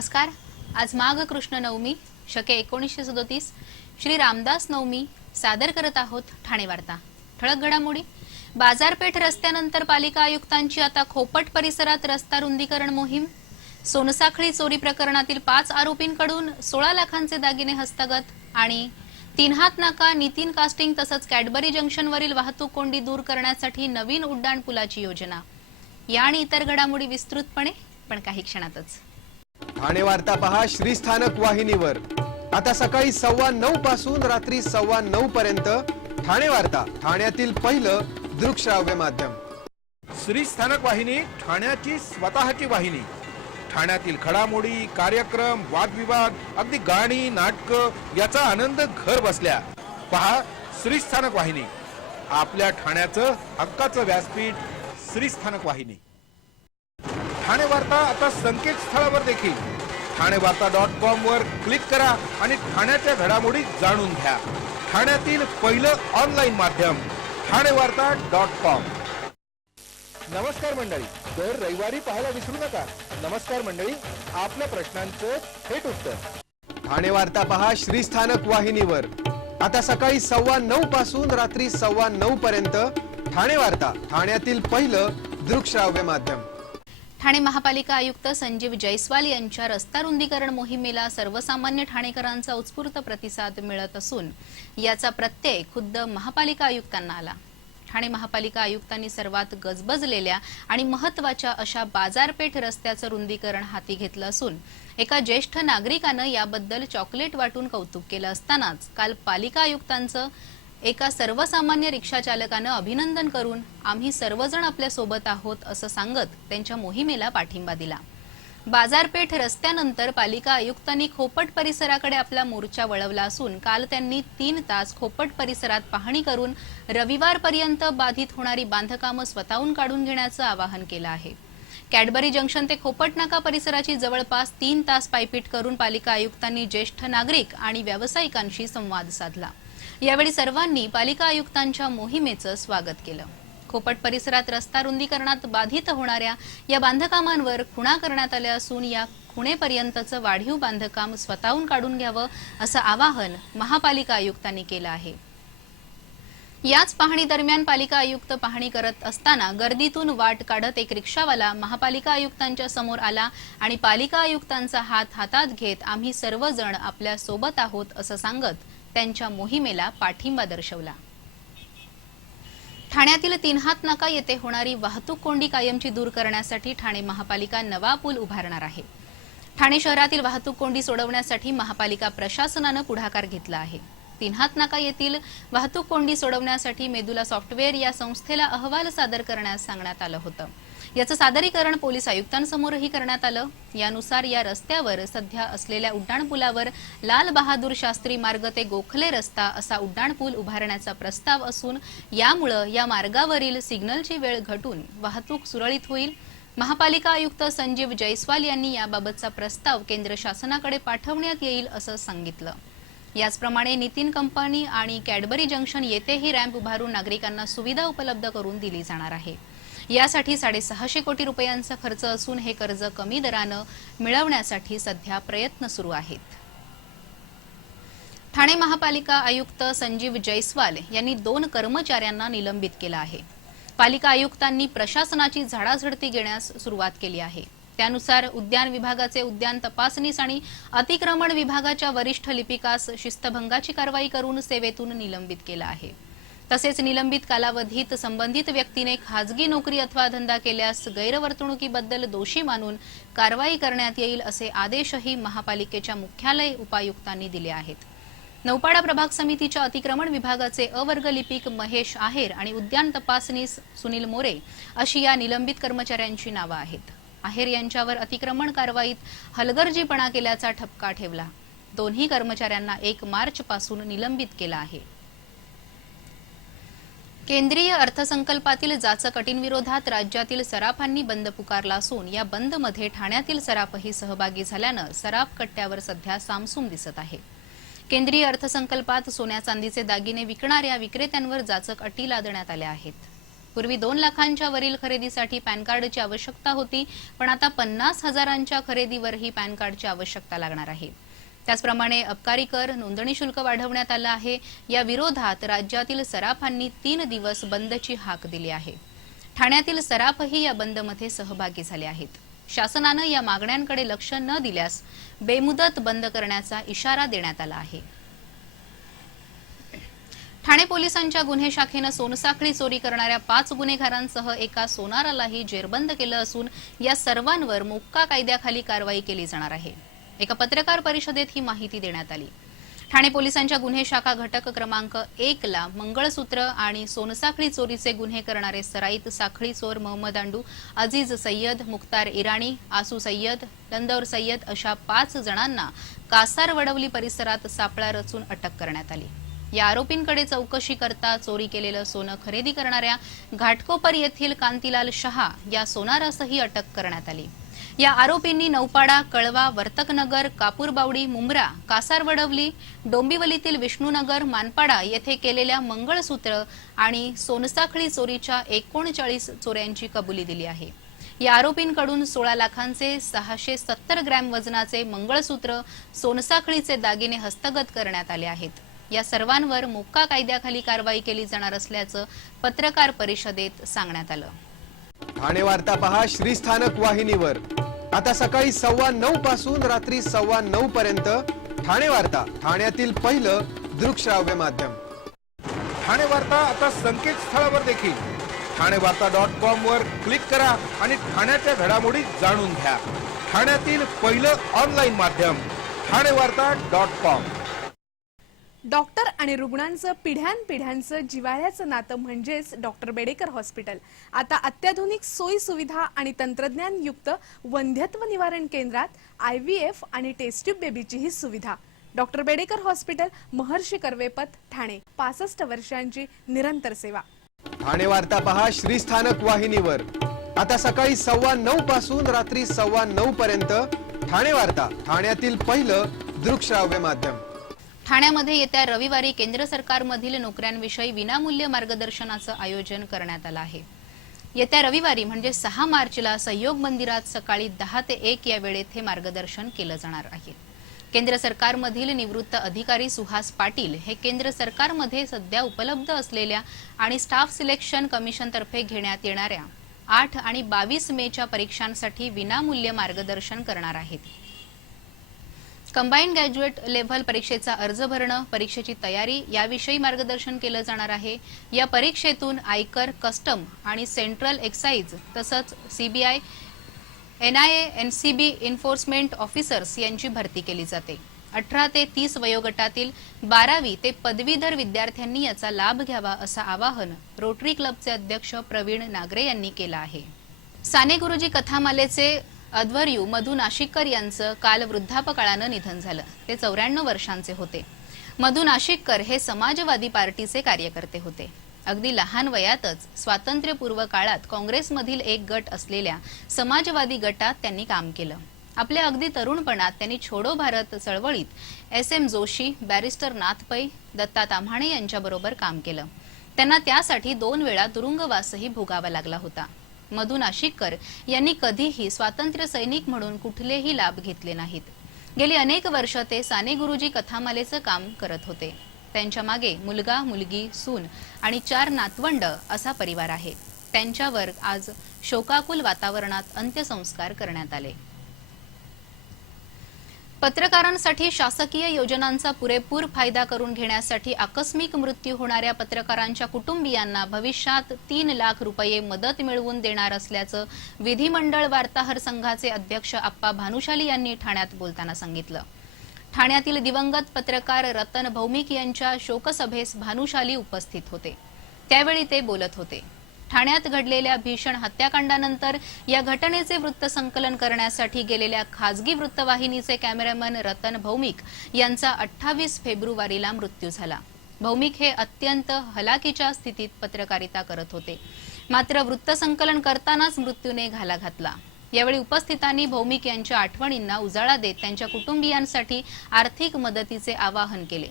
नमस्कार। आज माघ कृष्ण नवमी शके 1937 श्री रामदास नवमी सादर करत आहोत ठाणे वार्ता। ठळक घडामोडी। बाजारपेठ रस्त्यानंतर पालिका आयुक्तांची आता खोपट परिसरात रस्ता रुंदीकरण मोहीम। सोनसाखळी चोरी प्रकरणातील 5 आरोपींकडून 16 लाखांचे दागिने हस्तगत आणि तीन हात नाका नितीन कास्टिंग तसंच कॅडबरी जंक्शनवरील वाहतूक कोंडी दूर करण्यासाठी नवीन उड्डाण पुलाची योजना। या आणि इतर घडामोडी विस्तृतपणे पण काही क्षणातच। ठाणे वार्ता पहा श्रीस्थानक वाहिनीवर। आता सकाळी 9:15 पासून रात्री 9:15 पर्यंत ठाणे वार्ता, ठाण्यातील पहिलं दृकश्राव्य माध्यम। श्रीस्थानक वाहिनी ठाण्याची स्वतःची वाहिनी। ठाण्यातील घडामोडी, कार्यक्रम, वादविवाद, अगदी गाणी, नाटक याचा आनंद घर बसल्या पहा श्रीस्थानक वाहिनी। आपल्या ठाण्याचं हक्काचं व्यासपीठ श्रीस्थानक वाहिनी। ठाणे वार्ता आता संकेतस्थळावर देखील ठाणेवार्ता.com वर क्लिक करा आणि ठाण्याच्या घडामोडी जाणून घ्या। ठाण्यातील पहिलं ऑनलाईन माध्यम ठाणेवार्ता.com। नमस्कार मंडळी, दर रविवारी पाहायला विसरू नका। नमस्कार मंडळी, आपल्या प्रश्नांचं थेट उत्तर। ठाणे वार्ता पहा श्रीस्थानक वाहिनीवर। आता सकाळी 9:15 पासून रात्री 9:15 पर्यंत ठाणे वार्ता, ठाण्यातील पहिलं दृकश्राव्य माध्यम। ठाणे महापालिका आयुक्त संजीव जयस्वाल यांच्या रस्ता रुंदीकरण मोहिमेला सर्वसामान्य ठाणेकरांचा उत्स्फूर्त प्रतिसाद मिळत असून याचा प्रत्यय खुद्द महापालिका आयुक्तांना आला। ठाणे महापालिका आयुक्तांनी सर्वात गजबजलेल्या आणि महत्त्वाच्या अशा बाजारपेठ रस्त्याचं रुंदीकरण हाती घेतलं असून एका ज्येष्ठ नागरिकानं याबद्दल चॉकलेट वाटून कौतुक केलं असतानाच काल पालिका आयुक्तांचं एका सर्वसामान्य रिक्षा चालकानं अभिनंदन करून आम्ही सर्वजण आपल्या सोबत आहोत असं सांगत त्यांच्या मोहिमेला पाठिंबा दिला। बाजारपेठ रस्त्यानंतर पालिका आयुक्तांनी खोपट परिसराकडे आपला मोर्चा वळवला असून काल त्यांनी 3 तास खोपट परिसरात पाहणी करून रविवारपर्यंत बाधित होणारी बांधकामं स्वतःहून काढून घेण्याचं आवाहन केलं आहे। कॅडबरी जंक्शन ते खोपट नाका परिसराची जवळपास 3 तास पायपीट करून पालिका आयुक्तांनी ज्येष्ठ नागरिक आणि व्यावसायिकांशी संवाद साधला। यावेळी सर्वांनी पालिका आयुक्तांच्या मोहिमेचं स्वागत केलं। खोपट परिसरात रस्ता रुंदीकरणात बाधित होणाऱ्या या बांधकामांवर खुणा करण्यात आल्या असून या खुणेपर्यंतचं वाढीव बांधकाम स्वतःहून काढून घ्यावं असं आवाहन महापालिका आयुक्तांनी केलं आहे। याच पाहणी दरम्यान पालिका आयुक्त पाहणी करत असताना गर्दीतून वाट काढत एक रिक्षावाला महापालिका आयुक्तांच्या समोर आला आणि पालिका आयुक्तांचा हात हातात घेत आम्ही सर्वजण आपल्या सोबत आहोत असं सांगत त्यांच्या मोहिमेला पाठिंबा दर्शवला। ठाण्यातील तीन हात नाका येथे होणारी वाहतूक कोंडी कायमची दूर करण्यासाठी ठाणे महापालिका नवा पूल उभारणार आहे। ठाणे शहरातील वाहतूक कोंडी सोडवण्यासाठी महापालिका प्रशासनानं पुढाकार घेतला आहे। तीन हात नाका येथील वाहतूक कोंडी सोडवण्यासाठी मेदुला सॉफ्टवेअर या संस्थेला अहवाल सादर करण्यास सांगण्यात आलं होतं। याचं सादरीकरण पोलीस आयुक्तांसमोरही करण्यात आलं। यानुसार या रस्त्यावर सध्या असलेल्या उड्डाणपुलावर लाल बहादूर शास्त्री मार्ग ते गोखले रस्ता असा उड्डाणपूल उभारण्याचा प्रस्ताव असून यामुळे या मार्गावरील सिग्नलची वेळ घटून वाहतूक सुरळीत होईल। महापालिका आयुक्त संजीव जयस्वाल यांनी याबाबतचा प्रस्ताव केंद्र शासनाकडे पाठवण्यात येईल असं सांगितलं। याचप्रमाणे नितीन कंपनी आणि कॅडबरी जंक्शन येथेही रॅम्प उभारून नागरिकांना सुविधा उपलब्ध करून दिली जाणार आहे। यासाठी 650 कोटी रुपयांचा खर्च असून हे कर्ज कमी दरानं मिळवण्यासाठी सध्या प्रयत्न सुरू आहेत। ठाणे महापालिका आयुक्त संजीव जयस्वाल यांनी 2 कर्मचाऱ्यांना निलंबित केलं आहे। पालिका आयुक्तांनी प्रशासनाची झाडाझडती घेण्यास सुरुवात केली आहे। त्यानुसार उद्यान विभागाचे उद्यान तपासनीस आणि अतिक्रमण विभागाच्या वरिष्ठ लिपिकास शिस्तभंगाची कारवाई करून सेवेतून निलंबित केलं आहे। तसेच निलंबित कालावधीत संबंधित व्यक्तीने खाजगी नोकरी अथवा धंदा केल्यास गैरवर्तणुकीबद्दल दोषी मानून कारवाई करण्यात येईल असे आदेशही महापालिकेच्या मुख्यालय उपायुक्तांनी दिले आहेत। नौपाडा प्रभाग समितीच्या अतिक्रमण विभागाचे अवर्ग लिपिक महेश आहेर आणि उद्यान तपासनीस सुनील मोरे अशी या निलंबित कर्मचाऱ्यांची नावं आहेत। आहेर यांच्यावर अतिक्रमण कारवाईत हलगर्जीपणा केल्याचा ठपका ठेवला। दोन्ही कर्मचाऱ्यांना 1 मार्च पासून निलंबित केलं आहे। केंद्रीय अर्थसंकल्पातील जाचक अटींविरोधात राज्यातील सराफांनी बंद पुकारला असून या बंदमध्ये ठाण्यातील सराफही सहभागी झाल्यानं सराफ कट्ट्यावर सध्या सामसूम दिसत आहे। केंद्रीय अर्थसंकल्पात सोन्या चांदीचे दागिने विकणाऱ्या विक्रेत्यांवर जाचक अटी लादण्यात आल्या आहेत। पूर्वी 2 लाखांच्या वरील खरेदीसाठी पॅन कार्डची आवश्यकता होती, पण आता 50,000च्या खरेदीवरही पॅन कार्डची आवश्यकता लागणार आहे. त्याचप्रमाणे अबकारी कर, नोंदणी शुल्क वाढवण्यात आलं आहे. या विरोधात राज्यातील सराफांनी 3 दिवस बंदची हाक दिली आहे. ठाण्यातील सराफही या बंदमध्ये सहभागी झाले आहेत. शासनानं या मागण्यांकडे लक्ष न दिल्यास बेमुदत बंद करण्याचा इशारा देण्यात आला आहे. ठाणे पोलिसांच्या गुन्हे शाखेनं सोनसाखळी चोरी करणाऱ्या 5 गुन्हेगारांसह एका सोनारालाही जेरबंद केलं असून या सर्वांवर मोक्का कायद्याखाली कारवाई केली जाणार आहे. एका पत्रकार परिषदेत ही माहिती देण्यात आली. ठाणे पोलिसांच्या गुन्हे शाखा घटक क्रमांक 1 ला मंगळसूत्र आणि सोनसाखळी चोरीचे गुन्हे करणारे सराईत साखळी चोर मोहम्मद अंडू, अजीज सय्यद, मुख्तार इराणी, आसू सय्यद, लंदौर सय्यद अशा 5 जणांना कासार वडवली परिसरात सापळा रचून अटक करण्यात आली. या आरोपींकडे चौकशी करता चोरी केलेलं सोनं खरेदी करणाऱ्या घाटकोपर येथील कांतीलाल शहा या सोनारासही अटक करण्यात आली. या आरोपींनी नौपाडा, कळवा, वर्तकनगर, कापूरबावडी, मुंब्रा, कासारवडवली, डोंबिवलीतील विष्णुनगर, मानपाडा येथे केलेल्या मंगळसूत्र आणि सोनसाखळी चोरीच्या 39 चोऱ्यांची कबुली दिली आहे. या आरोपींकडून 16 लाखांचे 670 ग्रॅम वजनाचे मंगळसूत्र, सोनसाखळीचे दागिने हस्तगत करण्यात आले आहेत. या सर्वांवर मोक्का कायद्याखाली कारवाई केली जाणार असल्याचं पत्रकार परिषदेत सांगण्यात आलं. ठाणे वार्ता पहा श्रीस्थानक वाहिनीवर. आता सकाळी 9:15 पासून रात्री 9:15 पर्यंत ठाणे वार्ता, ठाण्यातील पहिलं दृकश्राव्य माध्यम. ठाणे वार्ता आता संकेतस्थळावर देखील ठाणेवार्ता.com वर क्लिक करा आणि ठाण्याच्या घडामोडी जाणून घ्या. ठाण्यातील पहिलं ऑनलाईन माध्यम ठाणेवार्ता.com. डॉक्टर आणि रुग्णांचं पिढ्यानपिढ्यांचं जिव्हाळ्याचं नातं म्हणजेच डॉक्टर बेडेकर हॉस्पिटल. आता अत्याधुनिक सोयी सुविधा आणि तंत्रज्ञानयुक्त वंध्यत्व निवारण केंद्रात IVF आणि टेस्ट ट्यूब बेबीचीही सुविधा. डॉक्टर बेडेकर हॉस्पिटल, महर्षी कर्वेपथ, ठाणे. 65 वर्षांची निरंतर सेवा. ठाणे वार्ता पहा श्रीस्थानक वाहिनीवर. आता सकाळी 9:15 पासून रात्री 9:15 पर्यंत ठाणे वार्ता, ठाण्यातील पहिलं दृकश्राव्य माध्यम. ठाण्यामध्ये येत्या रविवारी केंद्र सरकारमधील नोकऱ्यांविषयी विनामूल्य मार्गदर्शनाचं आयोजन करण्यात आलं आहे. येत्या रविवारी म्हणजे 6 मार्चला सहयोग मंदिरात सकाळी 10 ते 1 या वेळेत हे मार्गदर्शन केलं जाणार आहे. केंद्र सरकारमधील निवृत्त अधिकारी सुहास पाटील हे केंद्र सरकारमध्ये सध्या उपलब्ध असलेल्या आणि स्टाफ सिलेक्शन कमिशनतर्फे घेण्यात येणाऱ्या 8 आणि 22 मेच्या परीक्षांसाठी विनामूल्य मार्गदर्शन करणार आहेत. कंबाईंड ग्रॅज्युएट लेव्हल परीक्षेचा अर्ज भरणं, परीक्षेची तयारी याविषयी मार्गदर्शन केलं जाणार आहे. या परीक्षेतून आयकर, कस्टम आणि सेंट्रल एक्साईज तसंच CBI, NIA, NCB enforcement officers यांची भरती केली जाते. 18 ते 30 वयोगटातील 12वी ते पदवीधर विद्यार्थ्यांनी याचा लाभ घ्यावा असं आवाहन रोटरी क्लबचे अध्यक्ष प्रवीण नागरे यांनी केलं आहे. साने गुरुजी कथामालेचे अध्वर्यू मधु नाशिककर यांचं काल वृद्धापकाळानं निधन झालं. ते 94 वर्षांचे होते. मधु नाशिककर हे समाजवादी पार्टीचे कार्यकर्ते होते. अगदी लहान वयातच स्वातंत्र्यपूर्व काळात काँग्रेसमधील एक गट असलेल्या समाजवादी गटात त्यांनी काम केलं. आपल्या अगदी तरुणपणात त्यांनी छोडो भारत चळवळीत SM जोशी, बॅरिस्टर नाथ पै, दत्ता ताम्हाणे यांच्याबरोबर काम केलं. त्यांना त्यासाठी 2 वेळा तुरुंगवासही भोगावा लागला होता. मधु नाशिककर यांनी कधीही स्वातंत्र्य सैनिक म्हणून कुठलेही लाभ घेतले नाहीत. गेली अनेक वर्ष ते साने गुरुजी कथामालेचं काम करत होते. त्यांच्या मागे मुलगा, मुलगी, सून आणि 4 नातवंड असा परिवार आहे. त्यांच्यावर आज शोकाकुल वातावरणात अंत्यसंस्कार करण्यात आले. पत्रकारांसाठी शासकीय योजनांचा पुरेपूर फायदा करून घेण्यासाठी आकस्मिक मृत्यू होणाऱ्या पत्रकारांच्या कुटुंबियांना भविष्यात 3 लाख रुपये मदत मिळवून देणार असल्याचं विधिमंडळ वार्ताहर संघाचे अध्यक्ष आप्पा भानुशाली यांनी ठाण्यात बोलताना सांगितलं. ठाण्यातील दिवंगत पत्रकार रतन भौमिक यांच्या शोकसभेस भानुशाली उपस्थित होते. त्यावेळी ते बोलत होते. ठाण्यात घडलेल्या भीषण हत्याकांडानंतर या घटनेचे वृत्तसंकलन करण्यासाठी गेलेल्या खासगी वृत्तवाहिनीचे कॅमेरामन रतन भौमिक यांचा 28 फेब्रुवारीला मृत्यू झाला. भौमिक हे अत्यंत हलाखीच्या स्थितीत पत्रकारिता करत होते. मात्र वृत्तसंकलन करतानाच मृत्यूने घाला घातला. यावेळी उपस्थितांनी भौमिक यांच्या आठवणींना उजाळा देत त्यांच्या कुटुंबियांसाठी आर्थिक मदतीचे आवाहन केले.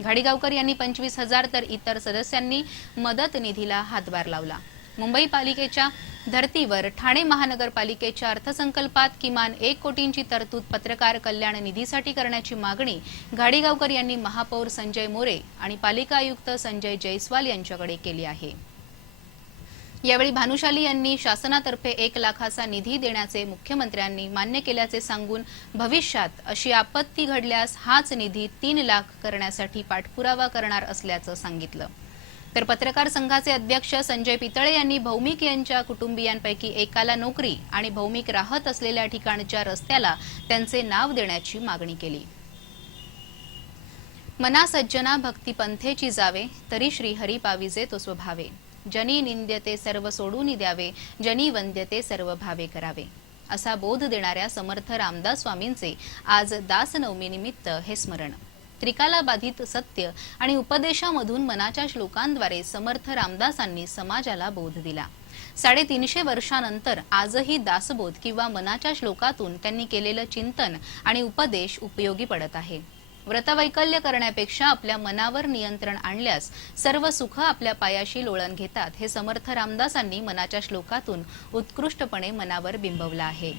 घाडीगावकर यांनी 25,000 तर इतर सदस्यांनी मदत निधीला हातभार लावला. मुंबई पालिकेच्या धर्तीवर ठाणे महानगरपालिकेच्या अर्थसंकल्पात किमान 1 कोटींची तरतूद पत्रकार कल्याण निधीसाठी करण्याची मागणी घाडीगावकर यांनी महापौर संजय मोरे आणि पालिका आयुक्त संजय जयस्वाल यांच्याकडे केली आहे। यावेळी भानुशाली यांनी शासनातर्फे 1 लाखाचा निधी देण्याचे मुख्यमंत्र्यांनी मान्य केल्याचे सांगून भविष्यात अशी आपत्ती घडल्यास हाच निधी 3 लाख करण्यासाठी पाठपुरावा करणार असल्याचं सांगितलं। तर पत्रकार संघाचे अध्यक्ष संजय पितळे यांनी भौमिक यांच्या कुटुंबियांपैकी एकाला नोकरी आणि भौमिक राहत असलेल्या ठिकाणच्या रस्त्याला त्यांचे नाव देण्याची मागणी केली। मना सज्जना भक्ती पंथेची जावे, तरी श्रीहरी पाविजे तो स्वभावे। जनी निंद्यते सर्व सोडून द्यावे, जनी वंद्यते सर्व भावे करावे, असा बोध देणाऱ्या समर्थ रामदास स्वामींचे आज दासनवमी निमित्त हे स्मरण। त्रिकाला बाधित सत्य आणि उपदेशामधून मनाच्या श्लोकांद्वारे समर्थ रामदासांनी समाजाला बोध दिला। 350 वर्षांनंतर आजही दासबोध किंवा मनाच्या श्लोकातून त्यांनी केलेलं चिंतन आणि उपदेश उपयोगी पडत आहे। व्रतवैकल्य करण्यापेक्षा आपल्या मनावर नियंत्रण आणल्यास सर्व सुख आपल्या पायाशी लोळण घेतात, हे समर्थ रामदासांनी मनाच्या श्लोकातून उत्कृष्टपणे मनावर बिंबवलं आहे।